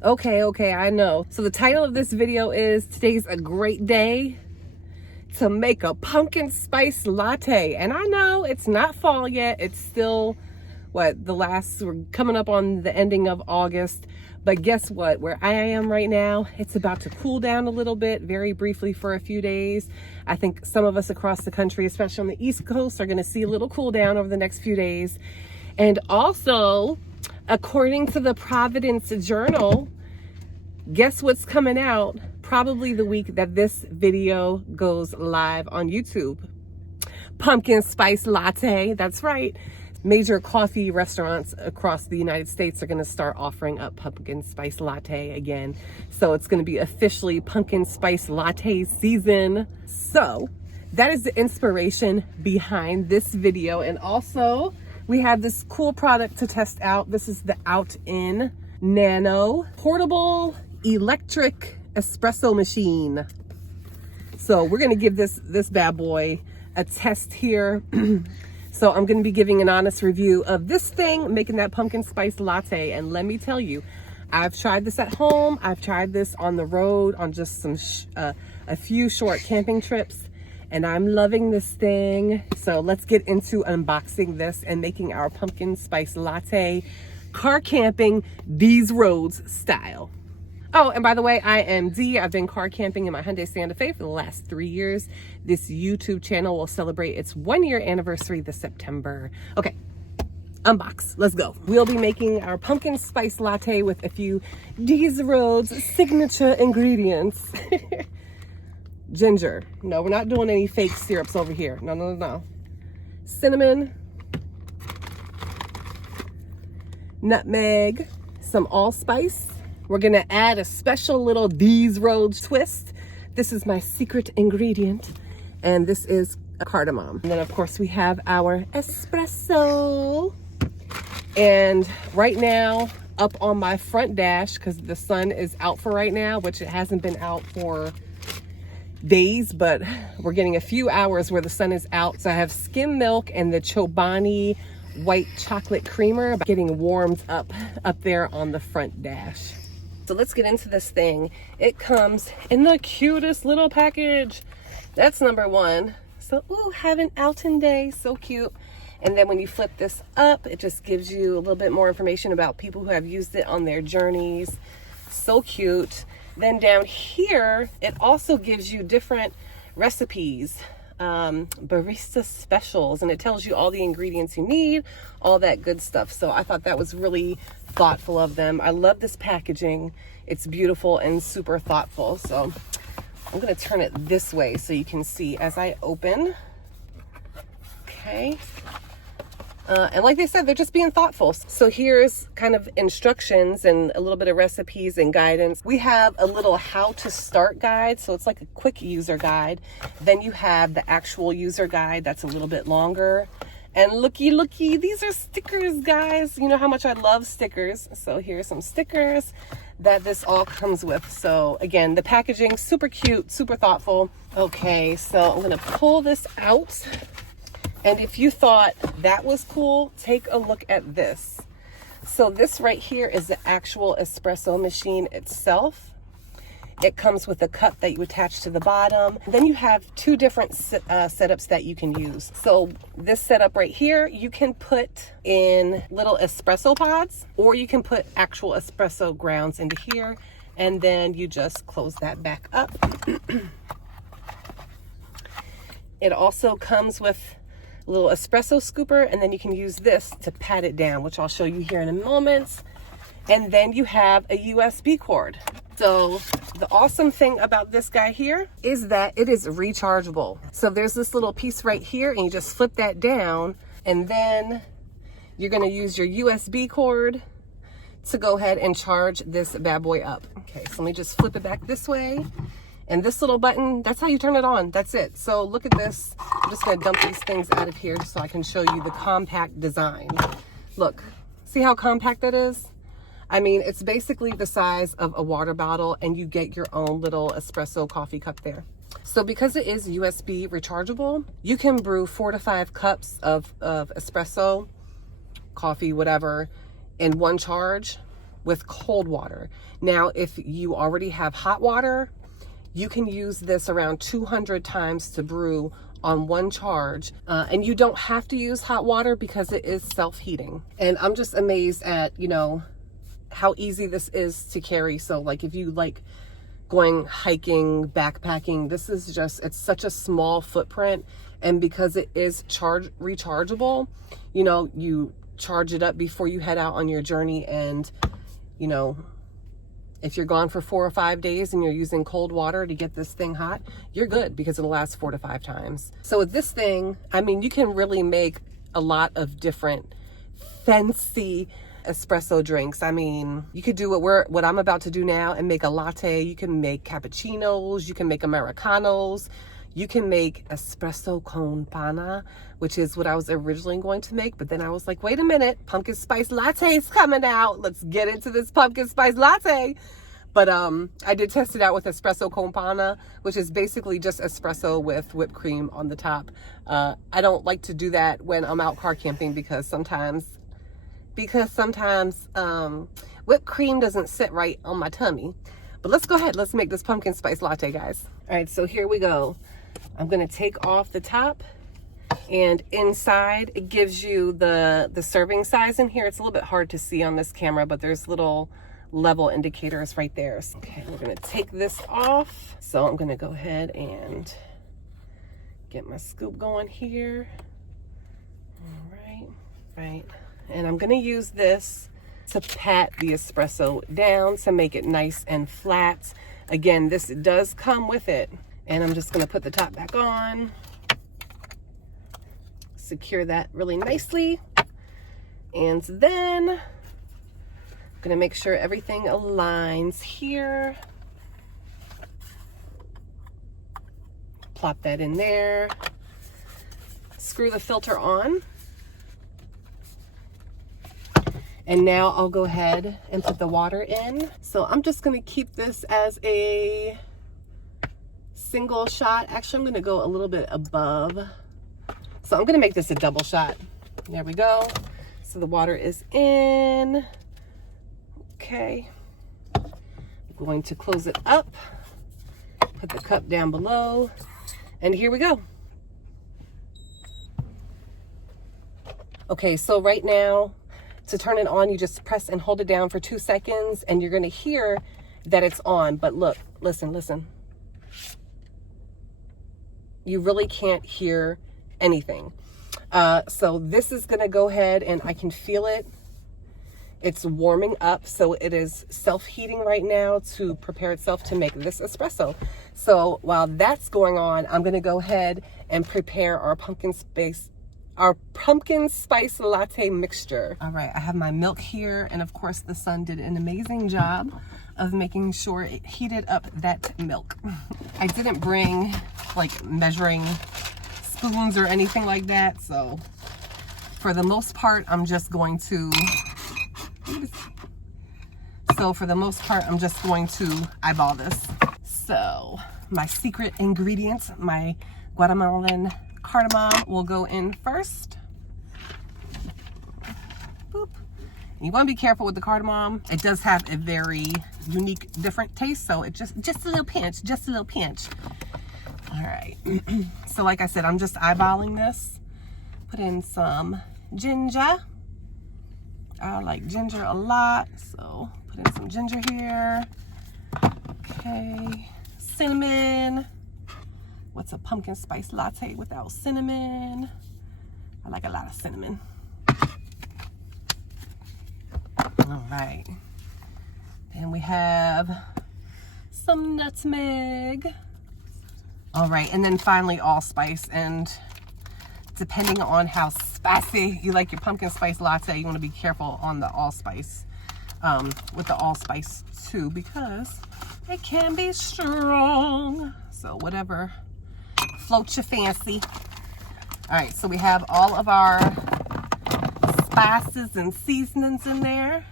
Okay, I know. So the title of this video is Today's a Great Day to Make a Pumpkin Spice Latte. And I know it's not fall yet. It's still, we're coming up on the ending of August. But guess what? Where I am right now, it's about to cool down a little bit, very briefly for a few days. I think some of us across the country, especially on the East Coast, are going to see a little cool down over the next few days. And also, according to the Providence Journal, guess what's coming out probably the week that this video goes live on YouTube? Pumpkin spice latte. That's right. Major coffee restaurants across the United States are going to start offering up pumpkin spice latte again. So it's going to be officially pumpkin spice latte season. So that is the inspiration behind this video. And also, we have this cool product to test out. This is the OutIn Nano portable electric espresso machine. So we're gonna give this bad boy a test here. So I'm gonna be giving an honest review of this thing, making that pumpkin spice latte. And let me tell you, I've tried this at home. I've tried this on the road on just a few short camping trips. And I'm loving this thing. So let's get into unboxing this and making our pumpkin spice latte car camping these roads style. Oh, and by the way, I am Dee. I've been car camping in my Hyundai Santa Fe for the last 3 years. This YouTube channel will celebrate its 1-year anniversary this September. Okay, unbox, let's go. We'll be making our pumpkin spice latte with a few Dee's Road's signature ingredients. Ginger. No, we're not doing any fake syrups over here. No. Cinnamon. Nutmeg. Some allspice. We're gonna add a special little Dee's Road twist. This is my secret ingredient. And this is cardamom. And then of course we have our espresso. And right now, up on my front dash, because the sun is out for right now, which it hasn't been out for days, but we're getting a few hours where the sun is out. So I have skim milk and the Chobani white chocolate creamer getting warmed up there on the front dash. So let's get into this thing. It comes in the cutest little package. That's number one. So, ooh, have an OutIn day, so cute. And then when you flip this up, it just gives you a little bit more information about people who have used it on their journeys. So cute. Then down here, it also gives you different recipes, barista specials, and it tells you all the ingredients you need, all that good stuff. So I thought that was really thoughtful of them. I love this packaging. It's beautiful and super thoughtful. So I'm gonna turn it this way so you can see as I open. Okay. And like they said, they're just being thoughtful. So here's kind of instructions and a little bit of recipes and guidance. We have a little how to start guide. So it's like a quick user guide. Then you have the actual user guide that's a little bit longer. And looky, these are stickers, guys. You know how much I love stickers. So here's some stickers that this all comes with. So again, the packaging, super cute, super thoughtful. Okay, so I'm gonna pull this out. And if you thought that was cool, take a look at this. So this right here is the actual espresso machine itself. It comes with a cup that you attach to the bottom. Then you have two different setups that you can use. So this setup right here, you can put in little espresso pods, or you can put actual espresso grounds into here. And then you just close that back up. It also comes with little espresso scooper, and then you can use this to pat it down, which I'll show you here in a moment. And then you have a USB cord. So the awesome thing about this guy here is that it is rechargeable. So there's this little piece right here, and you just flip that down, and then you're gonna use your USB cord to go ahead and charge this bad boy up. Okay, so let me just flip it back this way. And this little button, that's how you turn it on. That's it. So look at this. I'm just gonna dump these things out of here so I can show you the compact design. Look, see how compact that is? I mean, it's basically the size of a water bottle, and you get your own little espresso coffee cup there. So because it is USB rechargeable, you can brew 4 to 5 cups of espresso, coffee, whatever, in one charge with cold water. Now, if you already have hot water, you can use this around 200 times to brew on one charge. And you don't have to use hot water because it is self-heating. And I'm just amazed at, you know, how easy this is to carry. So like if you like going hiking, backpacking, this is just, it's such a small footprint. And because it is rechargeable, you know, you charge it up before you head out on your journey. And, you know, if you're gone for 4 or 5 days and you're using cold water to get this thing hot, you're good because it'll last 4 to 5 times. So with this thing, I mean, you can really make a lot of different fancy espresso drinks. I mean, you could do what I'm about to do now and make a latte. You can make cappuccinos. You can make Americanos. You can make espresso con panna, which is what I was originally going to make. But then I was like, wait a minute, pumpkin spice latte is coming out. Let's get into this pumpkin spice latte. But I did test it out with espresso con panna, which is basically just espresso with whipped cream on the top. I don't like to do that when I'm out car camping because sometimes whipped cream doesn't sit right on my tummy. But let's go ahead. Let's make this pumpkin spice latte, guys. All right, so here we go. I'm going to take off the top, and inside it gives you the serving size in here. It's a little bit hard to see on this camera, but there's little level indicators right there. Okay, we're going to take this off. So I'm going to go ahead and get my scoop going here. All right. And I'm going to use this to pat the espresso down to make it nice and flat. Again, this does come with it. And I'm just going to put the top back on. Secure that really nicely. And then I'm going to make sure everything aligns here. Plop that in there. Screw the filter on. And now I'll go ahead and put the water in. So I'm just going to keep this as a single shot. Actually, I'm going to go a little bit above. So I'm going to make this a double shot. There we go. So the water is in. Okay. I'm going to close it up. Put the cup down below. And here we go. Okay, so right now, to turn it on, you just press and hold it down for 2 seconds, and you're going to hear that it's on. But look, listen. You really can't hear anything. So this is going to go ahead, and I can feel it. It's warming up, so it is self-heating right now to prepare itself to make this espresso. So while that's going on, I'm going to go ahead and prepare our pumpkin spice latte mixture. All right, I have my milk here, and of course the sun did an amazing job of making sure it heated up that milk. I didn't bring like measuring spoons or anything like that, so for the most part I'm just going to eyeball this. So my secret ingredient, my Guatemalan cardamom, will go in first. Boop. You want to be careful with the cardamom. It does have a very unique, different taste, so it just a little pinch, All right. So like I said, I'm just eyeballing this. Put in some ginger. I like ginger a lot, so put in some ginger here. Okay. Cinnamon. What's a pumpkin spice latte without cinnamon? I like a lot of cinnamon. All right. Then we have some nutmeg. All right, and then finally allspice. And depending on how spicy you like your pumpkin spice latte, you want to be careful on the allspice, with the allspice too, because it can be strong. So whatever floats your fancy. All right, so we have all of our spices and seasonings in there.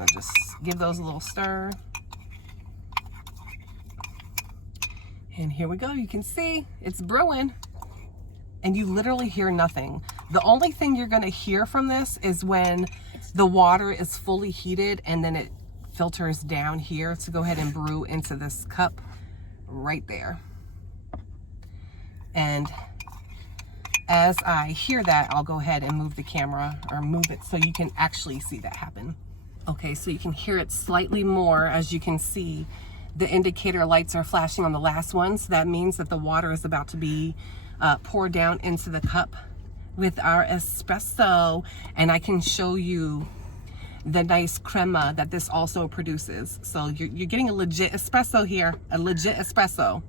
I'll just give those a little stir. And here we go. You can see it's brewing, and you literally hear nothing. The only thing you're going to hear from this is when the water is fully heated, and then it filters down here to go ahead and brew into this cup right there. And as I hear that, I'll go ahead and move the camera, or move it so you can actually see that happen. Okay, so you can hear it slightly more. As you can see, the indicator lights are flashing on the last one, so that means that the water is about to be poured down into the cup with our espresso. And I can show you the nice crema that this also produces. So you're getting a legit espresso here, a legit espresso.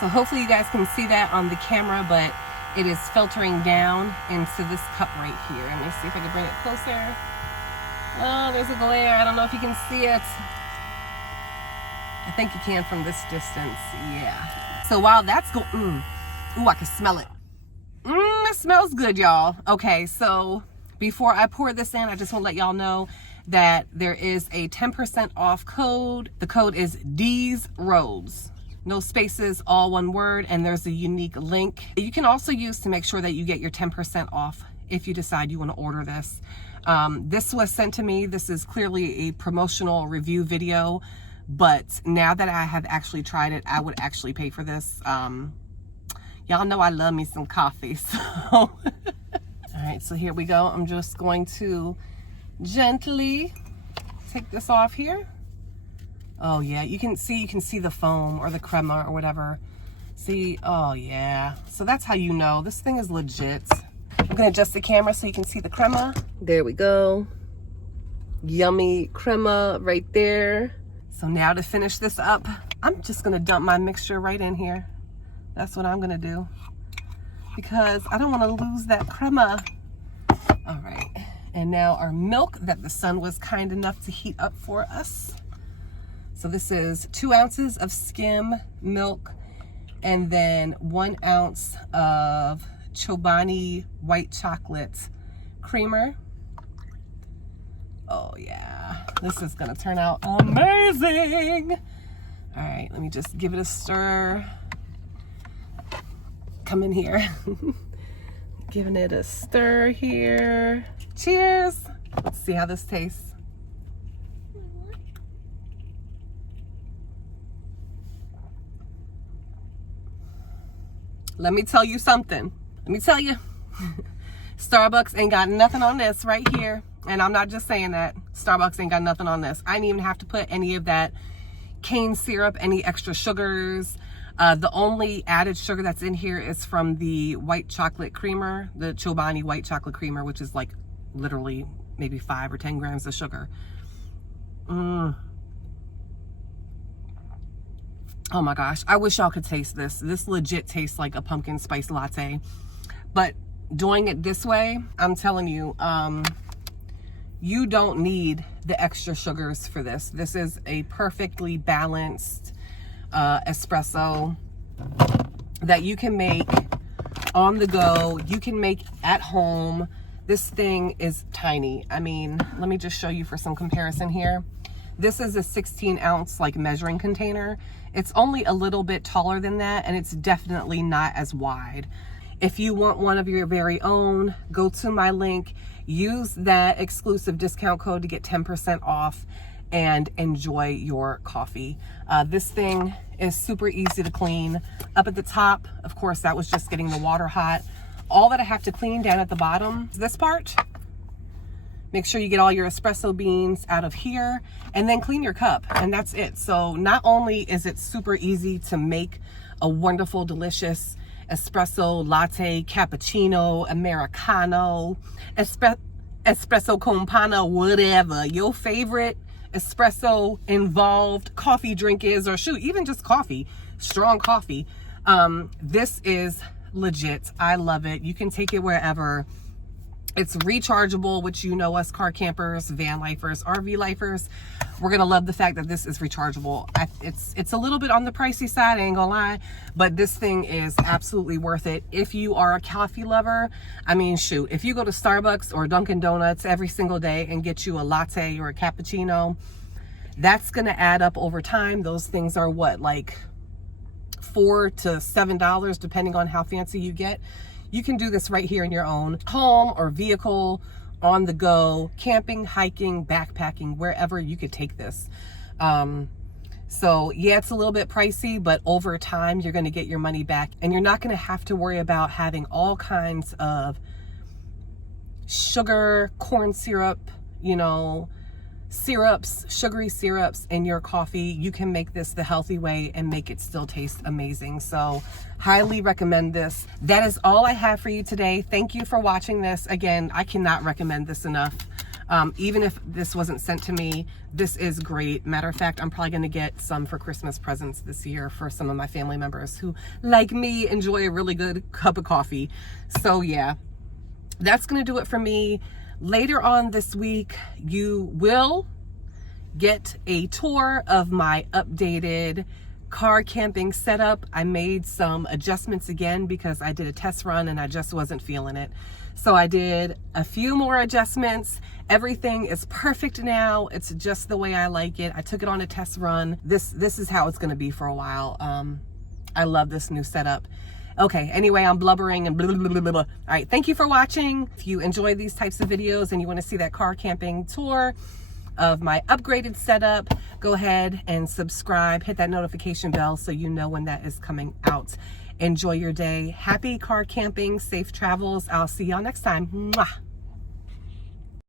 So hopefully you guys can see that on the camera, but it is filtering down into this cup right here. Let me see if I can bring it closer. Oh, there's a glare. I don't know if you can see it. I think you can from this distance. Yeah. So while that's going, ooh, I can smell it. It smells good, y'all. Okay, so before I pour this in, I just want to let y'all know that there is a 10% off code. The code is D's Roads. No spaces, all one word, and there's a unique link you can also use to make sure that you get your 10% off if you decide you want to order this. This was sent to me. This is clearly a promotional review video, but now that I have actually tried it, I would actually pay for this. Y'all know I love me some coffee, so. All right, so here we go. I'm just going to gently take this off here. Oh yeah, you can see the foam or the crema or whatever. See, oh yeah. So that's how you know this thing is legit. I'm gonna adjust the camera so you can see the crema. There we go. Yummy crema right there. So now to finish this up, I'm just gonna dump my mixture right in here. That's what I'm gonna do, because I don't wanna lose that crema. All right, and now our milk that the sun was kind enough to heat up for us. So this is 2 ounces of skim milk, and then 1 ounce of Chobani white chocolate creamer. Oh yeah, this is gonna turn out amazing. All right, let me just give it a stir. Come in here. Giving it a stir here. Cheers. Let's see how this tastes. Let me tell you something. Let me tell you. Starbucks ain't got nothing on this right here. And I'm not just saying that. Starbucks ain't got nothing on this. I didn't even have to put any of that cane syrup, any extra sugars. The only added sugar that's in here is from the white chocolate creamer, the Chobani white chocolate creamer, which is like literally maybe 5 or 10 grams of sugar. Oh my gosh, I wish y'all could taste this. This legit tastes like a pumpkin spice latte. But doing it this way, I'm telling you, you don't need the extra sugars for this. This is a perfectly balanced espresso that you can make on the go. You can make at home. This thing is tiny. I mean, let me just show you for some comparison here. This is a 16 ounce like measuring container. It's only a little bit taller than that, and it's definitely not as wide. If you want one of your very own, go to my link, use that exclusive discount code to get 10% off and enjoy your coffee. This thing is super easy to clean. Up at the top, of course, that was just getting the water hot. All that I have to clean down at the bottom is this part. Make sure you get all your espresso beans out of here and then clean your cup, and that's it. So not only is it super easy to make a wonderful, delicious espresso, latte, cappuccino, Americano, espresso con panna, whatever your favorite espresso involved coffee drink is, or shoot, even just coffee, strong coffee. This is legit. I love it. You can take it wherever. It's rechargeable, which you know us car campers, van lifers, RV lifers, we're gonna love the fact that this is rechargeable. It's a little bit on the pricey side, I ain't gonna lie, but this thing is absolutely worth it. If you are a coffee lover, I mean, shoot, if you go to Starbucks or Dunkin' Donuts every single day and get you a latte or a cappuccino, That's going to add up over time. Those things are what, like $4 to $7, depending on how fancy you get. You can do this right here in your own home or vehicle, on the go, camping, hiking, backpacking, wherever you could take this. So yeah, it's a little bit pricey, but over time you're going to get your money back, and you're not going to have to worry about having all kinds of sugar, corn syrup, you know, syrups, sugary syrups in your coffee. You can make this the healthy way and make it still taste amazing. So highly recommend this. That is all I have for you today. Thank you for watching this. Again, I cannot recommend this enough. Even if this wasn't sent to me, this is great. Matter of fact, I'm probably going to get some for Christmas presents this year for some of my family members who, like me, enjoy a really good cup of coffee. So yeah, that's going to do it for me. Later on this week, you will get a tour of my updated car camping setup. I made some adjustments again because I did a test run and I just wasn't feeling it. So I did a few more adjustments. Everything is perfect now. It's just the way I like it. I took it on a test run. This is how it's going to be for a while. I love this new setup. Okay, anyway, I'm blubbering and blah, blah, blah, blah, blah. All right, thank you for watching. If you enjoy these types of videos and you want to see that car camping tour of my upgraded setup, go ahead and subscribe, hit that notification bell so you know when that is coming out. Enjoy your day. Happy car camping, safe travels. I'll see y'all next time. Mwah.